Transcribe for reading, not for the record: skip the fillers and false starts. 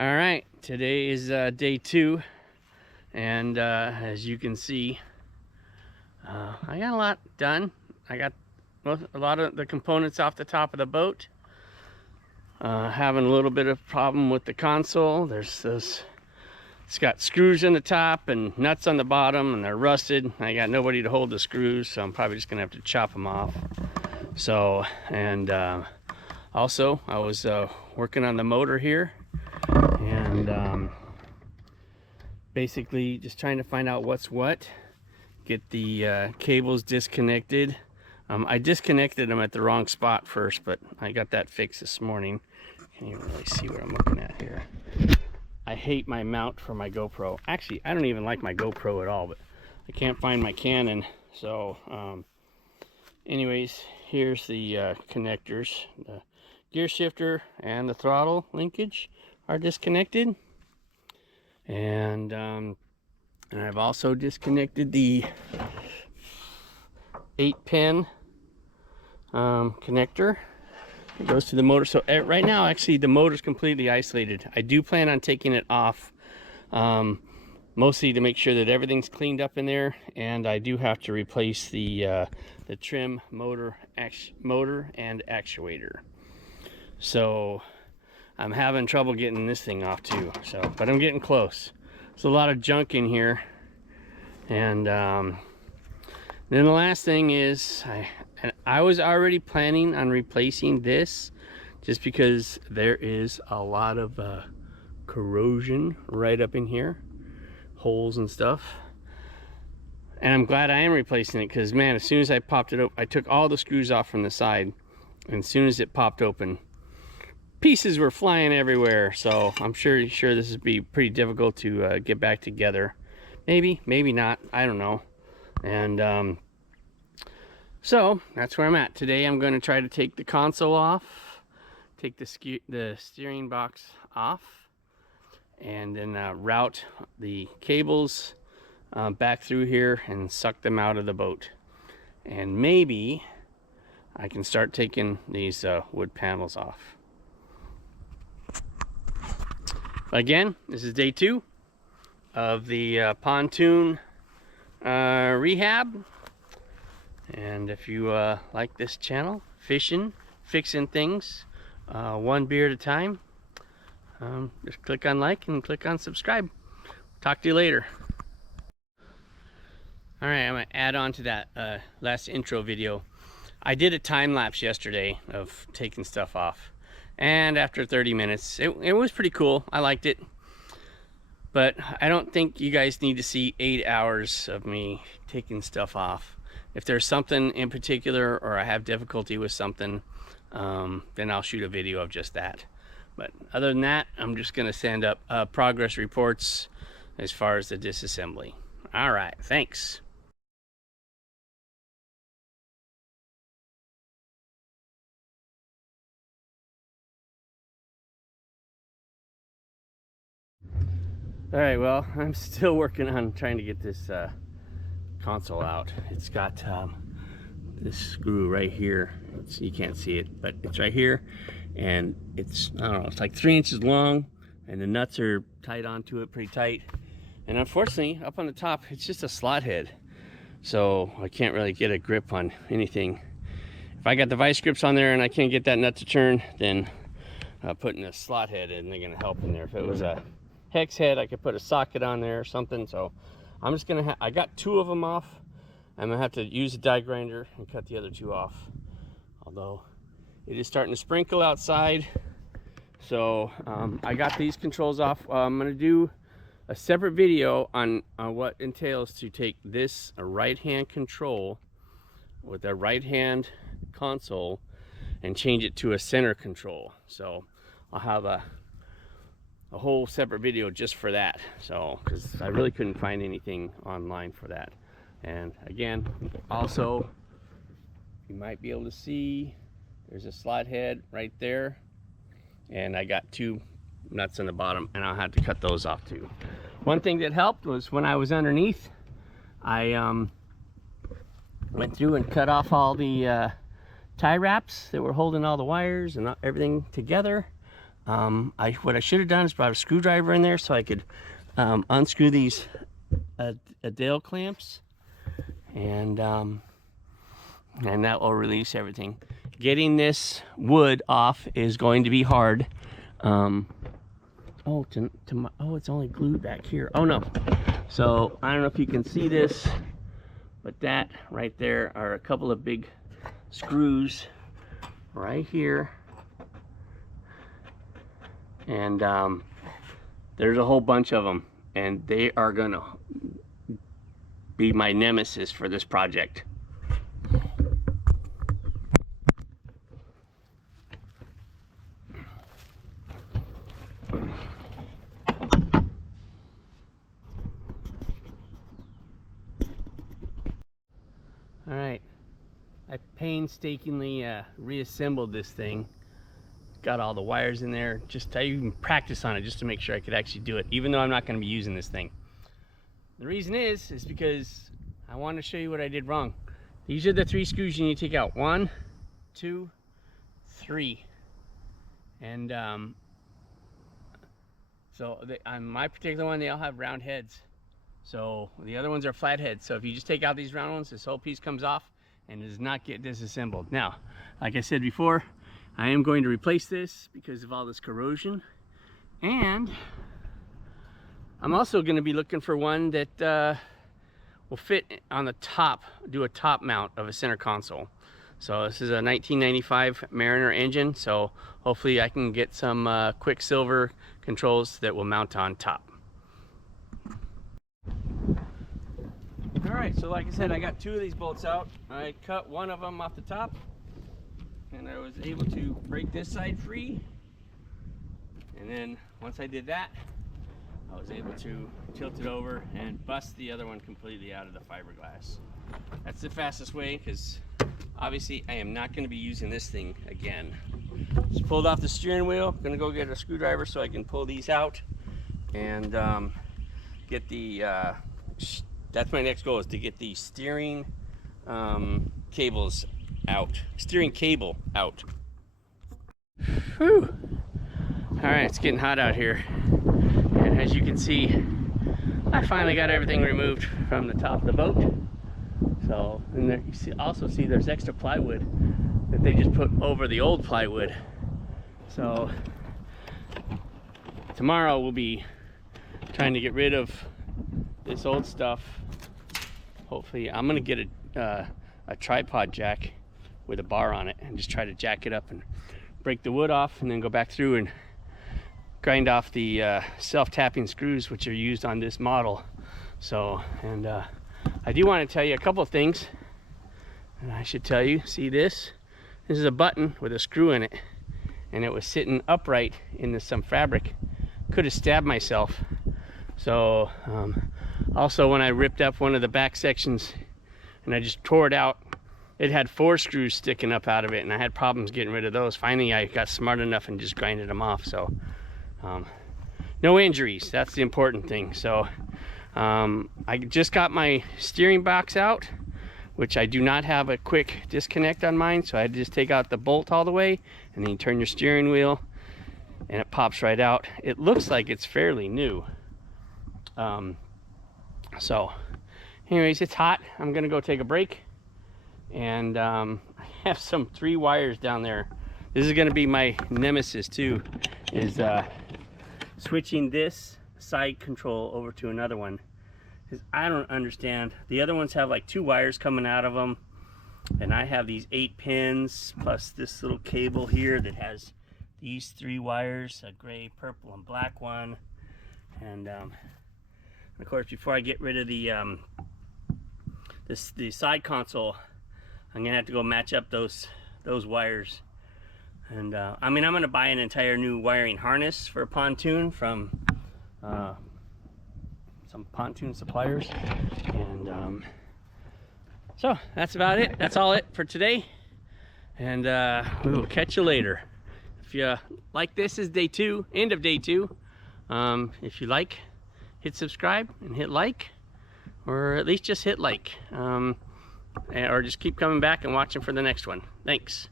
All right, today is day 2, and as you can see, I got a lot done. I got a lot of the components off the top of the boat. Having a little bit of problem with the console. It's got screws in the top and nuts on the bottom, and they're rusted. I got nobody to hold the screws, so I'm probably just gonna have to chop them off. So, and also I was working on the motor here, and basically just trying to find out what's what, get the cables disconnected. I disconnected them at the wrong spot first, but I got that fixed this morning. Can't even really see what I'm looking at here. I hate my mount for my GoPro. Actually, I don't even like my GoPro at all, but I can't find my Canon. So anyways, here's the connectors. The gear shifter and the throttle linkage are disconnected, and I've also disconnected the 8-pin connector. It goes to the motor. So right now, actually, the motor's completely isolated. I do plan on taking it off, mostly to make sure that everything's cleaned up in there, and I do have to replace the trim motor and actuator. So I'm having trouble getting this thing off too. So, but I'm getting close. There's a lot of junk in here, and then the last thing is I was already planning on replacing this, just because there is a lot of corrosion right up in here, holes and stuff. And I'm glad I am replacing it, because man, as soon as I popped it up, I took all the screws off from the side, and as soon as it popped open, pieces were flying everywhere. So I'm sure this would be pretty difficult to get back together. Maybe not, I don't know. And so that's where I'm at today. I'm going to try to take the console off, take the steering box off, and then route the cables back through here and suck them out of the boat. And maybe I can start taking these wood panels off. Again, this is day 2 of the pontoon rehab. And if you like this channel, fishing, fixing things, one beer at a time, just click on like and click on subscribe. Talk to you later. All right, I'm gonna add on to that last intro video. I did a time lapse yesterday of taking stuff off, and after 30 minutes, it was pretty cool. I liked it, but I don't think you guys need to see 8 hours of me taking stuff off. If there's something in particular, or I have difficulty with something, then I'll shoot a video of just that. But other than that, I'm just gonna send up progress reports as far as the disassembly. All right, thanks. All right, well, I'm still working on trying to get this console out. It's got this screw right here. You can't see it, but it's right here, and it's, I don't know, it's like 3 inches long, and the nuts are tied onto it pretty tight. And unfortunately, up on the top, it's just a slot head, so I can't really get a grip on anything. If I got the vice grips on there and I can't get that nut to turn, then putting a slot head in, they're gonna help in there. If it was a hex head, I could put a socket on there or something. So I'm just gonna I got 2 of them off. I'm gonna have to use a die grinder and cut the other 2 off, although it is starting to sprinkle outside. So I got these controls off. I'm gonna do a separate video on what entails to take this right hand control with a right hand console and change it to a center control. So I'll have a whole separate video just for that. So, because I really couldn't find anything online for that. And again, also, you might be able to see there's a slot head right there, and I got 2 nuts on the bottom, and I'll have to cut those off too. One thing that helped was when I was underneath, I went through and cut off all the tie wraps that were holding all the wires and everything together. what I should have done is brought a screwdriver in there so I could unscrew these Adele clamps, and that will release everything. Getting this wood off is going to be hard. Oh, it's only glued back here. Oh no. So I don't know if you can see this, but that right there are a couple of big screws right here. And there's a whole bunch of them, and they are gonna be my nemesis for this project. All right, I painstakingly reassembled this thing. Got all the wires in there. I even practiced on it just to make sure I could actually do it, even though I'm not going to be using this thing. The reason is because I want to show you what I did wrong. These are the 3 screws you need to take out. 1, 2, 3. And so on my particular one, they all have round heads. So the other ones are flat heads. So if you just take out these round ones, this whole piece comes off and does not get disassembled. Now, like I said before, I am going to replace this because of all this corrosion. And I'm also going to be looking for one that will fit on the top, do a top mount of a center console. So this is a 1995 Mariner engine, so hopefully I can get some Quicksilver controls that will mount on top. Alright, so like I said, I got 2 of these bolts out. I cut one of them off the top, and I was able to break this side free. And then once I did that, I was able to tilt it over and bust the other one completely out of the fiberglass. That's the fastest way, because obviously I am not going to be using this thing again. Just pulled off the steering wheel. I'm going to go get a screwdriver so I can pull these out and get the that's my next goal, is to get the steering cables out. Steering cable out. Whew. Alright, it's getting hot out here. And as you can see, I finally got everything removed from the top of the boat. So, and there, you also see there's extra plywood that they just put over the old plywood. So, tomorrow we'll be trying to get rid of this old stuff. Hopefully, I'm gonna get a tripod jack with a bar on it and just try to jack it up and break the wood off, and then go back through and grind off the self-tapping screws which are used on this model. So, and I do want to tell you a couple of things, and I should tell you. See this? This is a button with a screw in it, and it was sitting upright in some fabric. Could have stabbed myself. So also, when I ripped up one of the back sections and I just tore it out, it had 4 screws sticking up out of it, and I had problems getting rid of those. Finally, I got smart enough and just grinded them off. So no injuries, that's the important thing. So I just got my steering box out, which I do not have a quick disconnect on mine, so I had to just take out the bolt all the way, and then you turn your steering wheel and it pops right out. It looks like it's fairly new. So anyways, it's hot. I'm gonna go take a break, and I have some 3 wires down there. This is gonna be my nemesis too, is switching this side control over to another one, because I don't understand. The other ones have like 2 wires coming out of them, and I have these 8 pins plus this little cable here that has these 3 wires, a gray, purple, and black one. And of course, before I get rid of the the side console, I'm gonna have to go match up those wires. And I mean, I'm gonna buy an entire new wiring harness for a Pontoon from some Pontoon suppliers. And so that's about it. That's all it for today, and we will catch you later. If you like this, is day 2, end of day 2. If you like, hit subscribe and hit like, or at least just hit like, or just keep coming back and watching for the next one. Thanks.